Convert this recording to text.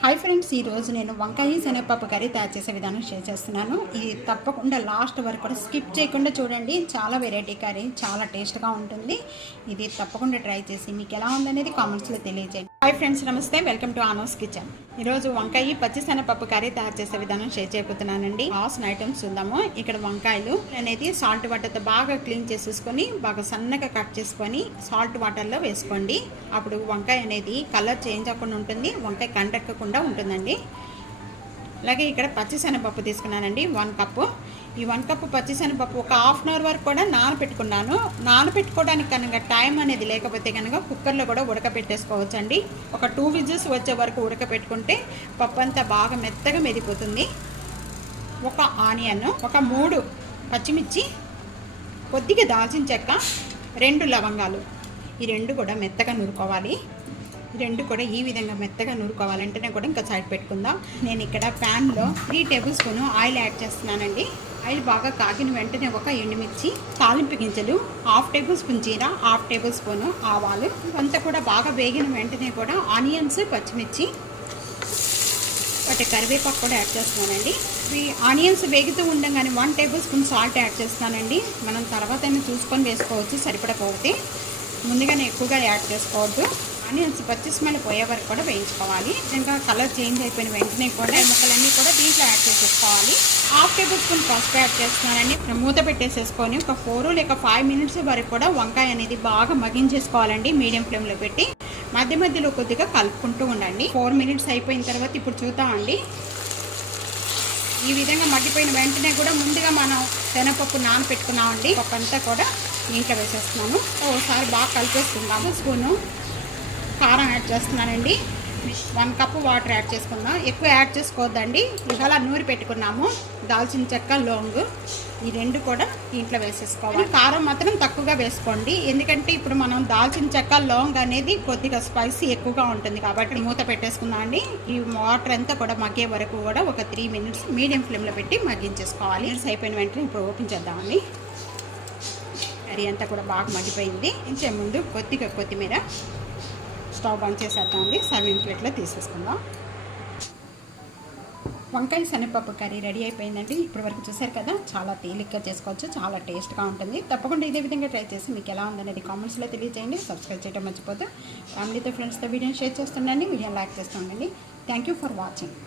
Hi friends, ఈరోజు నేను వంకాయ శనగపప్పు కర్రీ తయారు చేసే విధానం షేర్ చేస్తున్నాను. ఇది తప్పకుండా లాస్ట్ వరకు కూడా స్కిప్ చేయకుండా చూడండి. చాలా వెరైటీ కర్రీ, చాలా టేస్ట్గా ఉంటుంది. ఇది తప్పకుండా ట్రై చేసి మీకు ఎలా ఉందనేది కామెంట్స్లో తెలియజేయండి. హాయ్ ఫ్రెండ్స్, నమస్తే, వెల్కమ్ టు ఆనోస్ కిచెన్. ఈరోజు వంకాయ పచ్చి శనగపప్పు కర్రీ తయారు చేసే విధానం షేర్ చేయబోతున్నానండి. కావాల్సిన ఐటమ్స్ చూద్దాము. ఇక్కడ వంకాయలు అనేది సాల్ట్ వాటర్తో బాగా క్లీన్ చేసేసుకొని బాగా సన్నగా కట్ చేసుకొని సాల్ట్ వాటర్లో వేసుకోండి. అప్పుడు వంకాయ అనేది కలర్ చేంజ్ అవ్వకుండా ఉంటుంది, వంకాయ కంటెక్కకుండా ఉంటుందండి. అలాగే ఇక్కడ పచ్చిశనగపప్పు తీసుకున్నానండి 1 కప్పు. ఈ 1 కప్పు పచ్చిశనగపప్పు ఒక హాఫ్ అన్ అవర్ వరకు కూడా నానబెట్టుకున్నాను. నానబెట్టుకోవడానికి కనుక టైం అనేది లేకపోతే కనుక కుక్కర్లో కూడా ఉడకపెట్టేసుకోవచ్చండి. ఒక 2 విజిల్స్ వచ్చే వరకు ఉడకపెట్టుకుంటే పప్పు అంతా బాగా మెత్తగా మెదిపోతుంది. ఒక ఆనియన్, ఒక 3 పచ్చిమిర్చి, కొద్దిగా దాల్చిన చెక్క, 2 లవంగాలు, ఈ 2 కూడా మెత్తగా నూరుకోవాలి. 2 కూడా ఈ విధంగా మెత్తగా నూరుకోవాలంటేనే కూడా ఇంకా సైడ్ పెట్టుకుందాం. నేను ఇక్కడ ప్యాన్లో 3 టేబుల్ స్పూన్ ఆయిల్ యాడ్ చేస్తున్నానండి. ఆయిల్ బాగా కాగిన వెంటనే ఒక ఎండుమిర్చి, తాలింపు గింజలు, 1/2 టేబుల్ స్పూన్ జీరా, 1/2 టేబుల్ స్పూన్ ఆవాలు, ఇవంతా కూడా బాగా వేగిన వెంటనే కూడా ఆనియన్స్, పచ్చిమిర్చి, వాటి కరివేపాకు కూడా యాడ్ చేస్తున్నానండి. ఈ ఆనియన్స్ వేగుతూ ఉండగానే 1 టేబుల్ స్పూన్ సాల్ట్ యాడ్ చేస్తున్నానండి. మనం తర్వాత చూసుకొని వేసుకోవచ్చు సరిపడకపోతే. ముందుగానే ఎక్కువగా యాడ్ చేసుకోవద్దు. ఆనియన్స్ పచ్చి స్మెల్ పోయే వరకు కూడా వేయించుకోవాలి. ఇంకా కలర్ చేంజ్ అయిపోయిన వెంటనే కూడా ముక్కలన్నీ కూడా దీంట్లో యాడ్ చేసేసుకోవాలి. 1/2 టేబుల్ స్పూన్ పసుపు యాడ్ చేస్తున్నానండి. మూత పెట్టేసేసుకొని ఒక 4 లేక 5 మినిట్స్ వరకు కూడా వంకాయ అనేది బాగా మగ్గించేసుకోవాలండి. మీడియం ఫ్లేమ్లో పెట్టి మధ్య మధ్యలో కొద్దిగా కలుపుకుంటూ ఉండండి. 4 మినిట్స్ అయిపోయిన తర్వాత ఇప్పుడు చూద్దామండి. ఈ విధంగా మగ్గిపోయిన వెంటనే కూడా ముందుగా మనం శనగపప్పు నానబెట్టుకున్నామండి. పప్పు అంతా కూడా ఇంట్లో వేసేస్తున్నాను. ఒకసారి బాగా కలిపేసుకుందాము. స్పూను కారం యాడ్ చేస్తున్నానండి. 1 కప్పు వాటర్ యాడ్ చేసుకుందాం. ఎక్కువ యాడ్ చేసుకోవద్దండి. ఇవాళ నూరి పెట్టుకున్నాము దాల్చిన చెక్క, లవంగు, ఈ 2 కూడా ఇంట్లో వేసేసుకోవాలి. కారం మాత్రం తక్కువగా వేసుకోండి, ఎందుకంటే ఇప్పుడు మనం దాల్చిన చెక్క, లవంగ్ అనేది కొద్దిగా స్పైసీ ఎక్కువగా ఉంటుంది కాబట్టి మూత పెట్టేసుకుందాం అండి. ఈ వాటర్ అంతా కూడా మగ్గే వరకు కూడా ఒక 3 మినిట్స్ మీడియం ఫ్లేమ్లో పెట్టి మగ్గించేసుకోవాలి. మినిట్స్ అయిపోయిన వెంటనే ఇప్పుడు ఓపెన్ చేద్దామండి. కర్రీ అంతా కూడా బాగా మగ్గిపోయింది. ఇంచే ముందు కొద్దిగా కొత్తిమీర, స్టవ్ ఆన్ చేసేద్దామండి. సర్వింగ్ ప్లేట్లో తీసేసుకుందాం. వంకాయ శనగపప్పు కర్రీ రెడీ అయిపోయిందండి. ఇప్పటి వరకు చూసారు కదా, చాలా తేలిగ్గా చేసుకోవచ్చు, చాలా టేస్ట్గా ఉంటుంది. తప్పకుండా ఇదే విధంగా ట్రై చేసి మీకు ఎలా ఉందనేది కామెంట్స్లో తెలియజేయండి. సబ్స్క్రైబ్ చేయడం మర్చిపోతే ఫ్యామిలీతో, ఫ్రెండ్స్తో వీడియోని షేర్ చేస్తుండండి. వీడియో లైక్ చేస్తుండండి. Thank you for watching.